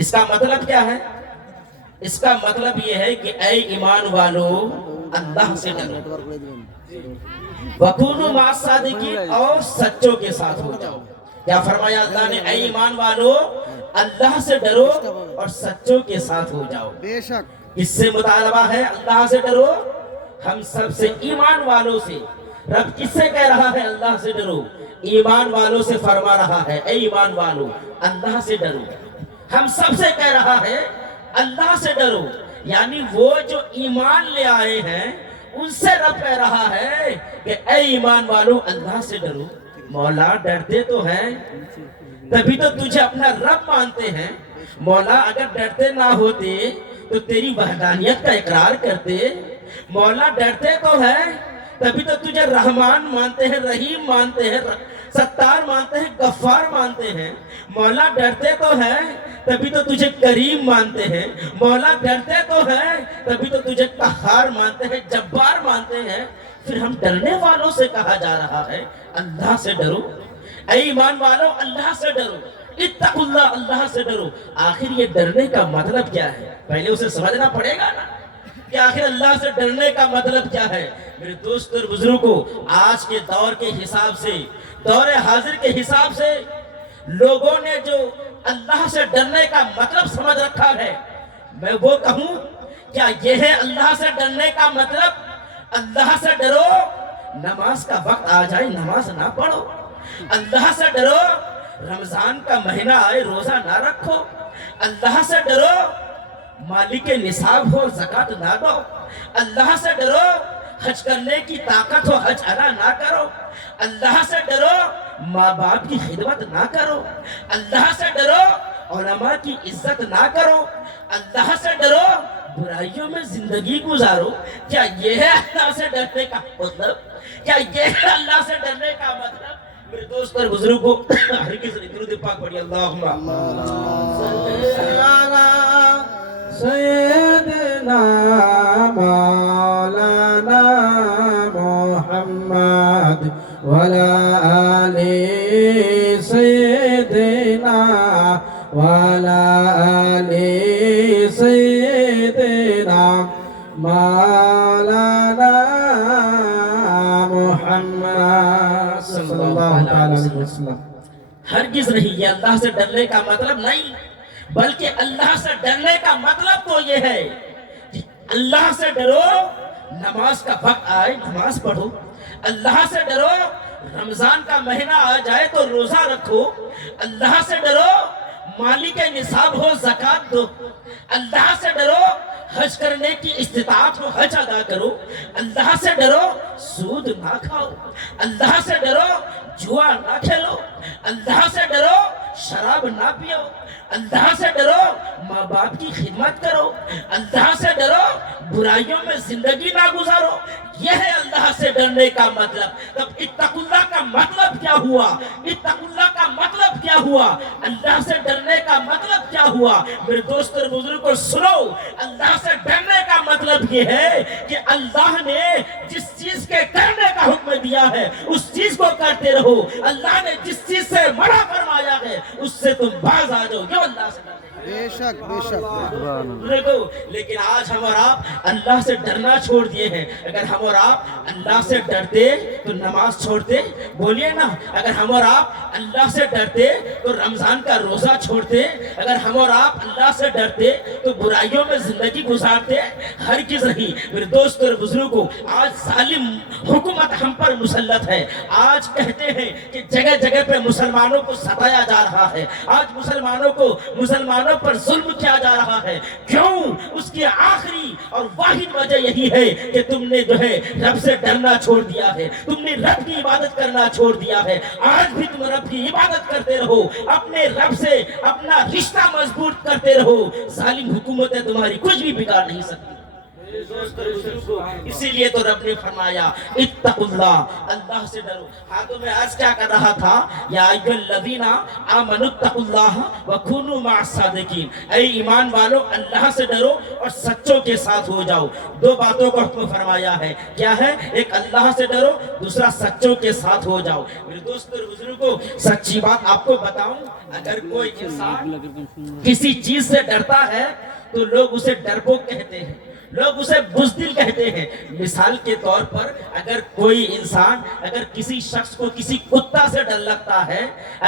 اس کا مطلب کیا ہے؟ اس کا مطلب یہ ہے کہ اے ایمان والو اللہ سے ڈرو، وَكُونُوا مَعَ الصَّادِقِينَ اور سچوں کے ساتھ ہو جاؤ۔ کیا فرمایا اللہ نے؟ اے ایمان والو اللہ سے ڈرو اور سچوں کے ساتھ ہو جاؤ۔ بے شک اس سے مطالبہ ہے اللہ سے ڈرو، ہم سب سے، ایمان والوں سے۔ رب کس سے کہہ رہا ہے اللہ سے ڈرو؟ ایمان والوں سے فرما رہا ہے اے ایمان والو اللہ سے ڈرو۔ ہم سب سے کہہ رہا ہے اللہ سے ڈرو، یعنی وہ جو ایمان لے آئے ہیں ان سے رب کہہ رہا ہے کہ اے ایمان والو اللہ سے ڈرو۔ مولا ڈرتے تو ہیں تبھی تو تجھے اپنا رب مانتے ہیں۔ مولا اگر ڈرتے نہ ہوتے تو تیری وحدانیت کا اقرار کرتے۔ مولا ڈرتے تو ہیں تبھی تو تجھے رحمان مانتے ہیں، رحیم مانتے ہیں، ستار مانتے ہیں، غفار مانتے ہیں۔ مولا ڈرتے تو ہیں تبھی تو تجھے کریم مانتے ہیں۔ مولا ڈرتے تو ہیں تبھی تو تجھے قہار مانتے ہیں، جبار مانتے ہیں۔ پھر ہم ڈرنے والوں سے کہا جا رہا ہے اللہ سے ڈرو۔ اے ایمان والو اللہ سے ڈرو، اتقوا اللہ، اللہ سے ڈرو۔ آخر یہ ڈرنے کا مطلب کیا ہے؟ پہلے اسے سمجھنا پڑے گا نا کہ آخر اللہ سے ڈرنے کا مطلب کیا ہے۔ میرے دوست اور بزرگوں، آج کے دور کے حساب سے، دور حاضر کے حساب سے لوگوں نے جو اللہ سے ڈرنے کا مطلب سمجھ رکھا ہے، میں وہ کہوں کیا یہ ہے اللہ سے ڈرنے کا مطلب؟ اللہ سے ڈرو، نماز کا وقت آ جائے نماز نہ پڑھو۔ اللہ سے ڈرو، رمضان کا مہینہ آئے روزہ نہ رکھو۔ اللہ سے ڈرو، مالک نصاب ہو زکوٰۃ نہ دو۔ اللہ سے ڈرو، حج کرنے کی طاقت ہو حج ادا نہ کرو۔ اللہ سے ڈرو، ماں باپ کی خدمت نہ کرو۔ اللہ سے ڈرو، علماء کی عزت نہ کرو۔ اللہ سے ڈرو، برائیوں میں زندگی گزارو۔ کیا یہ ہے اللہ سے ڈرنے کا مطلب؟ کیا یہ ہے اللہ سے ڈرنے کا مطلب؟ میرے دوست اور بزرگوں، ہر کسی نے درود پاک پڑھی، اللہم صلی علی سیدنا مولانا محمد وعلی آل سیدنا وعلی آل سیدنا مولانا محمد صلی اللہ علیہ وسلم۔ ہرگز نہیں، یہ اللہ سے ڈرنے کا مطلب نہیں، بلکہ اللہ سے ڈرنے کا مطلب تو یہ ہے کہ اللہ سے ڈرو، نماز کا وقت آئے نماز پڑھو۔ اللہ سے ڈرو، رمضان کا مہینہ آ جائے تو روزہ رکھو۔ اللہ سے ڈرو، مالک نصاب ہو زکوٰۃ دو۔ اللہ سے ڈرو، حج کرنے کی استطاعت ہو حج ادا کرو۔ اللہ سے ڈرو، سود نہ کھاؤ۔ اللہ سے ڈرو، جوا نہ کھیلو۔ اللہ سے ڈرو، شراب نہ پیو۔ اللہ سے ڈرو، ماں باپ کی خدمت کرو۔ اللہ سے ڈرو، برائیوں میں زندگی نہ گزارو۔ یہ ہے اللہ سے ڈرنے کا مطلب۔ تب اتقوا اللہ کا مطلب کیا ہوا؟ اتقوا اللہ کا مطلب کیا ہوا؟ اللہ سے ڈرنے کا مطلب کیا ہوا؟ میرے دوست اور بزرگوں سنو، اللہ سے ڈرنے کا مطلب یہ ہے کہ اللہ نے جس چیز کے کرنے کا حکم دیا ہے اس چیز کو کرتے رہو۔ اللہ نے جس چیز سے منع فرمایا ہے اس سے تم باز آ جاؤ۔ یہ اللہ سے ڈرنے کا بے شک بے شک لیکن آج ہم اور آپ اللہ سے ڈرنا چھوڑ دیے ہیں۔ اگر ہم اور آپ اللہ سے ڈرتے تو نماز چھوڑتے، بولیے نا۔ اگر ہم اور آپ اللہ سے ڈرتے تو رمضان کا روزہ چھوڑتے۔ اگر ہم اور آپ اللہ سے ڈرتے تو برائیوں میں زندگی گزارتے۔ ہرگز نہیں۔ میرے دوست اور بزرگوں، آج ظالم حکومت ہم پر مسلط ہے۔ آج کہتے ہیں کہ جگہ جگہ پہ مسلمانوں کو ستایا جا رہا ہے۔ آج مسلمانوں پر ظلم کیا جا رہا ہے۔ کیوں؟ اس کی آخری اور واحد وجہ یہی ہے کہ تم نے جو ہے رب سے ڈرنا چھوڑ دیا ہے، تم نے رب کی عبادت کرنا چھوڑ دیا ہے۔ آج بھی تم رب کی عبادت کرتے رہو، اپنے رب سے اپنا رشتہ مضبوط کرتے رہو۔ ظالم حکومتیں تمہاری کچھ بھی بگاڑ نہیں سکتی۔ اسی لیے تو رب نے فرمایا اتقوا اللہ، اللہ سے ڈرو۔ ہاں تو میں آج کیا کر رہا تھا، یا ایھا الذین آمنوا اتقوا اللہ وکونوا مع الصادقین، اے ایمان والو اللہ سے ڈرو اور سچوں کے ساتھ ہو جاؤ۔ دو باتوں کا حکم فرمایا ہے، کیا ہے؟ ایک اللہ سے ڈرو، دوسرا سچوں کے ساتھ ہو جاؤ۔ میرے دوست اور بزرگوں، سچی بات آپ کو بتاؤں، اگر کوئی انسان کسی چیز سے ڈرتا ہے تو لوگ اسے ڈرپوک کہتے ہیں، لوگ اسے بزدل کہتے ہیں۔ مثال کے طور پر اگر کوئی انسان اگر کسی شخص کو کسی کتا سے ڈر لگتا ہے،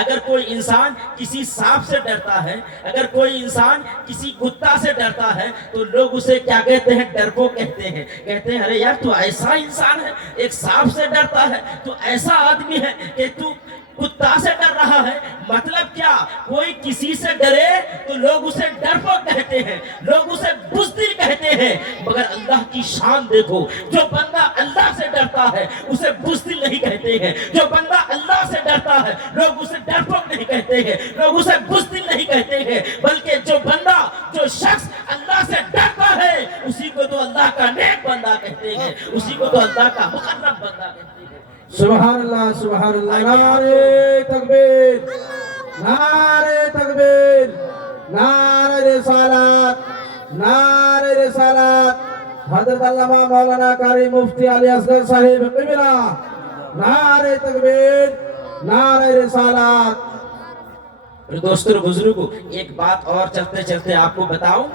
اگر کوئی انسان کسی سانپ سے ڈرتا ہے، اگر کوئی انسان کسی کتا سے ڈرتا ہے تو لوگ اسے کیا کہتے ہیں؟ ڈرپوک کہتے ہیں۔ کہتے ہیں ارے یار تو ایسا انسان ہے، ایک سانپ سے ڈرتا ہے، تو ایسا آدمی ہے کہ تو کتا سے ڈر رہا ہے۔ مطلب کیا؟ کوئی کسی سے ڈرے تو لوگ اسے ڈرپوک کہتے ہیں، لوگ اسے بزدل کہتے ہیں۔ مگر اللہ کی شان دیکھو، جو بندہ اللہ سے ڈرتا ہے اسے بزدل نہیں کہتے ہیں، جو بندہ اللہ سے ڈرتا ہے لوگ اسے ڈرپوک نہیں کہتے ہیں، لوگ اسے بزدل نہیں کہتے ہیں، بلکہ جو بندہ جو شخص اللہ سے ڈرتا ہے اسی کو تو اللہ کا نیک بندہ کہتے ہیں، اسی کو تو اللہ کا مقرب بندہ کہتے ہیں۔ سبحان اللہ، سبحان اللہ، نعرہ تکبیر، نعرہ تکبیر، نعرہ رسالت، نعرہ رسالت، حضرت علامہ مولانا قاری مفتی علی اصغر صاحب قبلہ، نعرہ تکبیر، نعرہ رسالت۔ دوستوں اور بزرگوں، ایک بات اور چلتے چلتے آپ کو بتاؤں،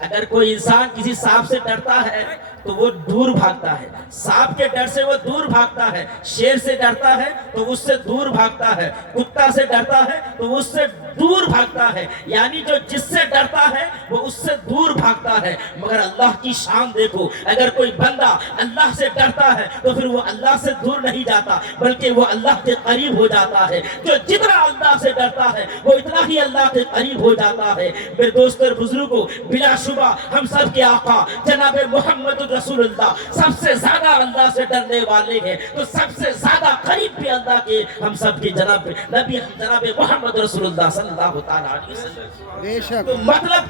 اگر کوئی انسان کسی سانپ سے ڈرتا ہے تو وہ دور بھاگتا ہے، سانپ کے ڈر سے وہ دور بھاگتا ہے، شیر سے ڈرتا ہے تو اس سے دور بھاگتا ہے، کتا سے ڈرتا ہے تو اس سے دور بھاگتا ہے، یعنی جو جس سے ڈرتا ہے وہ اس سے دور بھاگتا ہے۔ مگر اللہ کی شان دیکھو، اگر کوئی بندہ اللہ سے ڈرتا ہے تو پھر وہ اللہ سے دور نہیں جاتا بلکہ وہ اللہ کے قریب ہو جاتا ہے۔ جو جتنا اللہ سے ڈرتا ہے وہ اتنا ہی اللہ کے قریب ہو جاتا ہے۔ میرے دوستوں اور بزرگوں، بلا شبہ ہم سب کے آقا جناب محمد رسول اللہ سب سے زیادہ اللہ سے ڈرنے والے ہیں، تو سب سے زیادہ قریب بھی اللہ کے ہم سب کے جناب نبی جناب محمد رسول اللہ صلی اللہ تعالیٰ علیہ وسلم۔ بے شک تو مطلب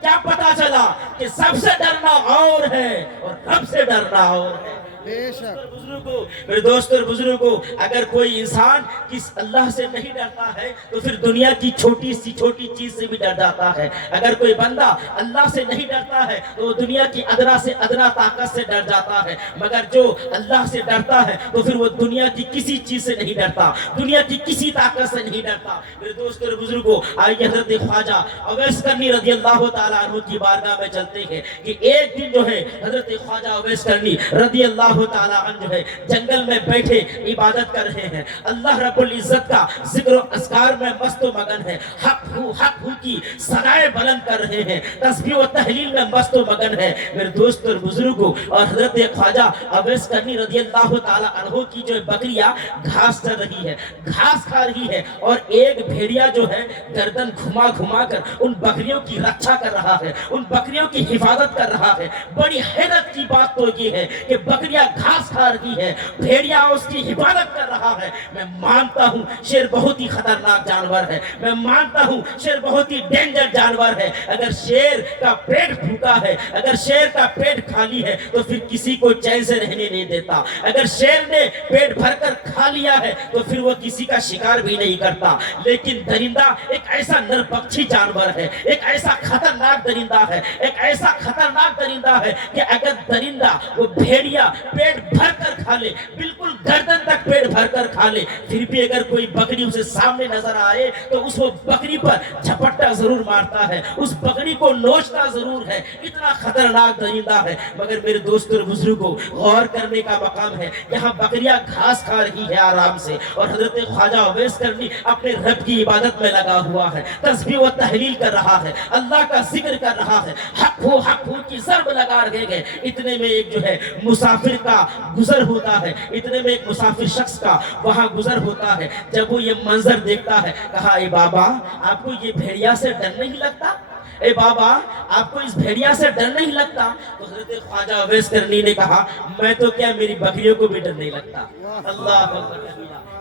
کیا پتا چلا کہ سب سے ڈرنا اور ہے اور رب سے ڈرنا اور ہے۔ بے شک بزرگوں، میرے دوست اور بزرگوں، اگر کوئی انسان کس اللہ سے نہیں ڈرتا ہے تو پھر دنیا کی چھوٹی سی چھوٹی چیز سے بھی ڈر جاتا ہے۔ اگر کوئی بندہ اللہ سے نہیں ڈرتا ہے تو وہ دنیا کی ادنا سے ادنا طاقت سے ڈر جاتا ہے، مگر جو اللہ سے ڈرتا ہے تو پھر وہ دنیا کی کسی چیز سے نہیں ڈرتا، دنیا کی کسی طاقت سے نہیں ڈرتا۔ میرے دوست اور بزرگوں، آئیے حضرت خواجہ اویس کرنی رضی اللہ تعالیٰ عنہ کی بارگاہ میں چلتے ہیں کہ ایک دن جو ہے حضرت خواجہ اویس کرنی رضی اللہ تعالیٰ عنہ جو ہے جنگل میں بیٹھے عبادت کر رہے ہیں، اللہ رب العزت کا ذکر و اذکار میں مست و مگن ہے، حق ہو کی ثنائے بلند کر رہے ہیں، تسبیح و تحلیل میں مست و مگن ہے۔ میرے دوست اور بزرگوں، اور حضرت خواجہ اویس کرنی رضی اللہ تعالیٰ عنہ کی جو بکریاں گھاس چر رہی ہے، گھاس کھا رہی ہے، اور ایک بھیڑیا جو ہے گردن گھما گھما کر ان بکریوں کی رکشا کر رہا ہے، ان بکریوں کی حفاظت کر رہا ہے۔ بڑی حیرت کی بات تو یہ ہے کہ بکریاں گھاس کھا رہی ہے، بھیڑیا اس کی حفاظت کر رہا ہے۔ میں مانتا ہوں شیر بہت ہی خطرناک جانور ہے، میں مانتا ہوں شیر بہت ہی ڈینجر جانور ہے۔ اگر شیر کا پیٹ بھوکا ہے، اگر شیر کا پیٹ خالی ہے تو پھر کسی کو چین سے رہنے نہیں دیتا، اگر شیر نے پیٹ بھر کر کھا لیا ہے تو پھر وہ کسی کا شکار بھی نہیں کرتا۔ لیکن درندہ ایک ایسا نرپکشی جانور ہے، ایک ایسا خطرناک درندہ ہے، ایک ایسا خطرناک درندہ ہے کہ اگر درندہ وہ بھیڑیا پیٹ بھر کر کھا لے، بالکل گردن تک پیٹ بھر کر کھا لے، پھر بھی اگر کوئی بکری اسے سامنے نظر آئے تو اس وہ بکری پر جھپٹا ضرور مارتا ہے، اس بکری کو نوچتا ضرور ہے، اتنا خطرناک درندہ ہے۔ مگر میرے دوست اور بزرگوں، غور کرنے کا مقام ہے، یہاں بکریاں گھاس کھا رہی ہے آرام سے، اور حضرت خواجہ اویس کرنی اپنے رب کی عبادت میں لگا ہوا ہے، تسبیح و تحلیل کر رہا ہے، اللہ کا ذکر کر رہا ہے، حق ہو کی ضرب لگا رہے گئے۔ اتنے میں ایک جو ہے مسافر کا گزر ہوتا ہے، اتنے میں ایک مسافر شخص کا وہاں گزر ہوتا ہے۔ جب وہ یہ منظر دیکھتا ہے، کہا اے بابا آپ کو یہ بھیڑیا سے ڈر نہیں لگتا؟ اے بابا آپ کو اس بھیڑیا سے ڈر نہیں لگتا؟ تو حضرت خواجہ اویس کرنی نے کہا میں تو کیا میری بکریوں کو بھی ڈر نہیں لگتا۔ اللہ اکبر۔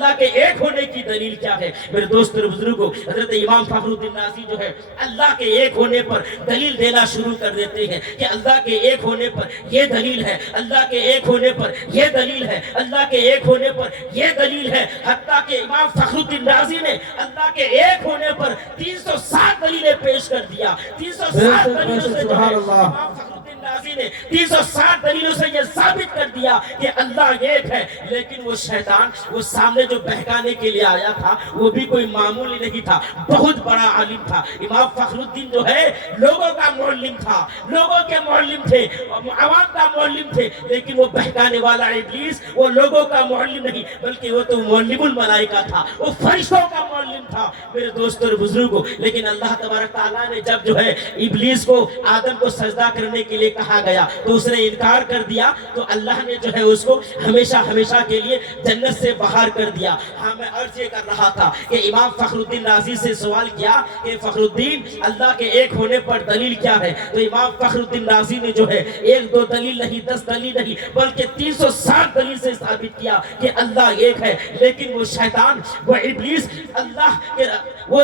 اللہ کے ایک ہونے کی دلیل کیا ہے؟ میرے دوست اور بزرگوں، حضرت امام فخر الدین رازی جو ہے اللہ کے ایک ہونے پر دلیل دینا شروع کر دیتے ہیں کہ اللہ کے ایک ہونے پر یہ دلیل ہے، اللہ کے ایک ہونے پر یہ دلیل ہے، اللہ کے ایک ہونے پر یہ دلیل ہے۔ حتیٰ کہ امام فخر الدین رازی نے اللہ کے ایک ہونے پر 360 دلیلیں پیش کر دیا۔ 360 دلیلوں سے جو ہے امام فخر الدین رازی نے 360 دلیلوں سے یہ ثابت کر دیا کہ اللہ ایک ہے۔ لیکن وہ شیطان وہ سامنے جو بہکانے کے لیے آیا تھا وہ بھی کوئی معمولی نہیں تھا، بہت بڑا عالم تھا۔ امام فخر الدین جو ہے لوگوں کا معلم تھا، لوگوں کے معلم تھے، عوام کا معلم تھے، لیکن وہ بہکانے والا ابلیس وہ لوگوں کا معلم نہیں بلکہ وہ تو معلم الملائکہ تھا، وہ فرشتوں کا معلم تھا۔ میرے دوستوں اور بزرگوں، لیکن اللہ تبارک تعالیٰ نے جب جو ہے ابلیس کو آدم کو سجدہ کرنے کے لیے کہا گیا تو اس نے انکار کر دیا، تو اللہ نے جو ہے اس کو ہمیشہ ہمیشہ کے لیے جنت سے باہر کر دیا۔ ہاں میں عرض یہ کر رہا تھا کہ امام فخر الدین رازی سے سوال کیا کہ فخر الدین اللہ کے ایک ہونے پر دلیل کیا ہے؟ تو امام فخر الدین رازی نے جو ہے ایک دو دلیل نہیں، 10 دلیل نہیں بلکہ 360 دلیل سے ثابت کیا کہ اللہ ایک ہے۔ لیکن وہ شیطان وہ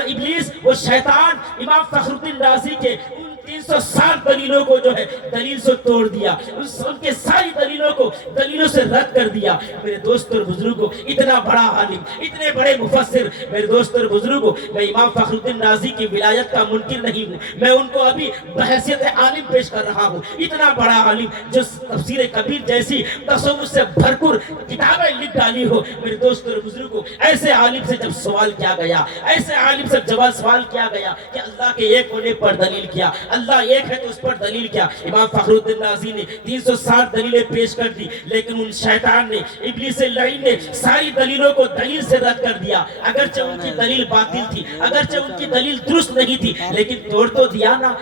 ابلیس وہ شیطان امام فخر الدین رازی کے 360 دلیلوں کو جو ہے دلیل سے توڑ دیا، ان کے ساری دلیلوں کو دلیلوں سے رد کر دیا۔ میرے دوست اور بزرگوں، اتنا بڑا عالم، اتنے بڑے مفسر، میرے دوست اور بزرگوں، میں امام فخر الدین رازی کی ولایت کا منکر نہیں ہوں، میں ان کو ابھی بحیثیت عالم پیش کر رہا ہوں۔ اتنا بڑا عالم جو تفسیر کبیر جیسی تصوف سے بھرپور کتابیں لکھ ڈالی ہو، میرے دوست اور بزرگوں، ایسے عالم سے جب سوال کیا گیا، ایسے عالم سے جب سوال کیا گیا کہ اللہ کے ایک ہونے پر دلیل کیا، اللہ ایک ہے تو اس پر دلیل کیا؟ امام فخر الدین رازی نے 360 دلیلیں پیش کر دی، لیکن ان شیطان نے، ابلیس لعین نے ساری دلیلوں کو دلیل سے رد کر دیا۔ اگرچہ ان کی دلیل باطل تھی، اگرچہ ان کی دلیل درست نہیں تھی، لیکن توڑ تو دیا نا۔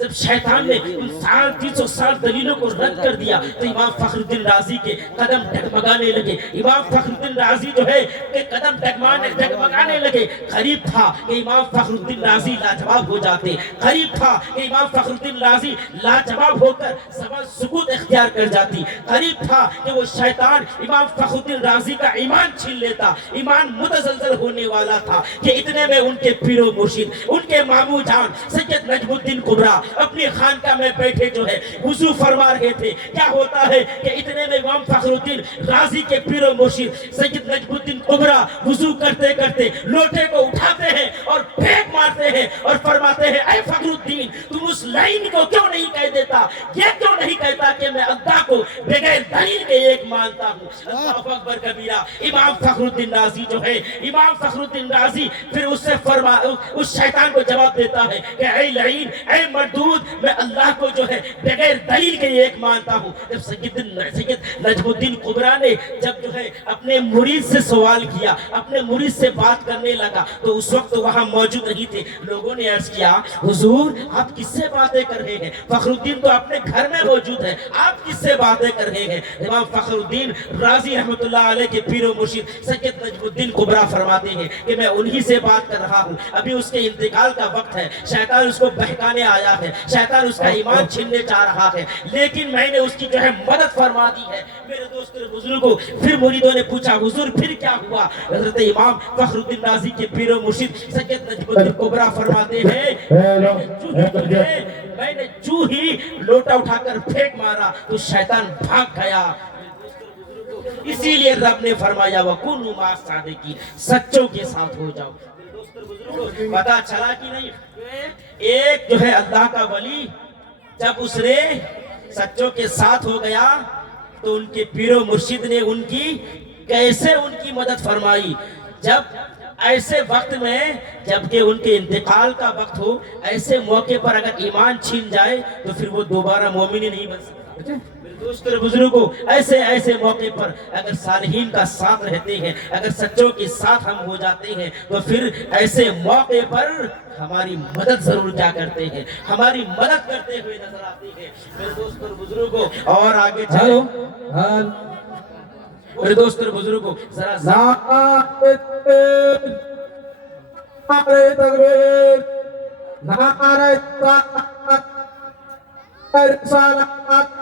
جب شیطان نے ان 360 دلیلوں کو رد کر دیا تو امام فخر الدین رازی کے قدم ڈگمگانے لگے۔ امام فخر الدین رازی جو ہے کہ قدم ڈگمگانے لگے۔ قریب تھا کہ امام فخر الدین رازی لاجواب ہو جاتے، قریب تھا کہ امام فخر الدین رازی لاجواب ہو کر سکوت اختیار کر جاتی، قریب تھا کہ وہ شیطان امام فخر الدین رازی کا ایمان چھین لیتا۔ ایمان متزلزل ہونے والا تھا کہ اتنے میں ان کے پیر و مرشد، ان کے مامو جان سید نجم الدین کبریٰ اپنی خانقاہ میں بیٹھے جو ہے وضو فرما رہے تھے۔ کیا ہوتا ہے کہ اتنے میں امام فخر الدین رازی کے پیر و مرشد سید نجم الدین کبریٰ وضو کرتے کرتے لوٹے کو اٹھاتے ہیں اور پھینک مارتے ہیں اور فرماتے ہیں اے فخر الدین، تم اس لائن کو کیوں نہیں کہہ دیتا؟ یہ کیوں نہیں کہتا کہ میں اللہ کو بغیر دلیل کے ایک مانتا ہوں؟ اللہ اکبر کبیرہ۔ امام فخر الدین رازی جو ہے، امام فخر الدین رازی پھر اس شیطان کو جواب دیتا ہے کہ اے لعین، اے مردود، میں اللہ کو جو ہے بغیر دلیل کے ایک مانتا ہوں۔ جب سید نجم الدین کبریٰ نے جب جو ہے اپنے مرید سے سوال کیا، اپنے مرید سے بات کرنے لگا تو اس وقت وہاں موجود نہیں تھے۔ لوگوں نے عرض کیا حضور آپ کس سے باتیں کر رہے ہیں؟ فخر الدین تو اپنے گھر میں موجود ہے، آپ کس سے باتیں کر رہے ہیں؟ امام فخر الدین رازی رحمۃ اللہ علیہ کے پیر و مرشد سید نجم الدین کبریٰ فرماتے ہیں کہ میں انہی سے بات کر رہا ہوں، ابھی اس کے انتقال کا وقت ہے، شیطان اس کو بہکانے آیا ہے، شیطان اس کا ایمان چھیننے چاہ رہا ہے، لیکن میں نے اس کی جو ہے مدد فرما دی ہے۔ میرے دوستوں بزرگوں، پھر مریدوں نے پوچھا حضور پھر کیا ہوا؟ حضرت امام فخر الدین رازی کے پیر و مرشد سید نجم الدین کبریٰ فرماتے ہیں میں نے جو ہی لوٹا اٹھا کر پھینک مارا تو شیطان بھاگ گیا۔ اسی لیے رب نے فرمایا وَكُونُوا مَعَ الصَّادِقِينَ، سچوں کے ساتھ ہو جاؤ۔ پتا چلا کہ نہیں؟ ایک جو ہے اللہ کا ولی جب اس نے سچوں کے ساتھ ہو گیا تو ان کے پیر و مرشد نے ان کی کیسے ان کی مدد فرمائی۔ جب ایسے وقت میں جبکہ ان کے انتقال کا وقت ہو، ایسے موقع پر اگر ایمان چھین جائے تو پھر وہ دوبارہ مومن ہی نہیں بن سکتا۔ دوستوں اور بزرگوں، ایسے موقع پر اگر صالحین کا ساتھ رہتے ہیں، اگر سچوں کے ساتھ ہم ہو جاتے ہیں تو پھر ایسے موقع پر ہماری مدد ضرور کیا کرتے ہیں، ہماری مدد کرتے ہوئے نظر آتے ہیں۔ میرے دوستوں اور بزرگوں، اور آگے چلو میرے دوستوں اور بزرگوں، ذرا نعرہ تکبیر، نعرہ رسالت،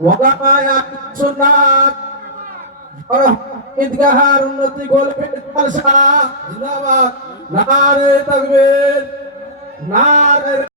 وقایات سنت، ঈদগাহার উন্নতি করবে জিন্দাবাদ নারে তাকবীর নারে